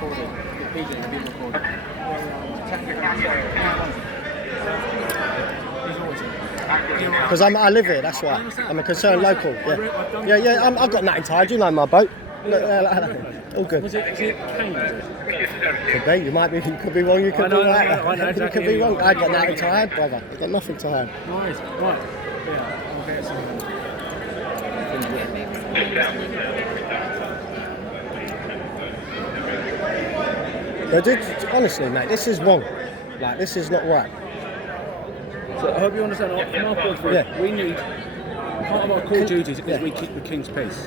recorded. The PJ is being recorded. Because I live here, that's why. I'm a concerned local. Yeah. I've got nothing to hide. You know my boat. All good. Was it Kane? Could be. You could be wrong. You could be right. I know You exactly could be who wrong. you are. I got nothing to hide, brother. I got nothing to hide. Nice. Right. Yeah. I'll get some. Honestly, mate, this is wrong. Like, this is not right. So I hope you understand. From our point of view, Yeah. we need part of our core duties is we keep the king's peace.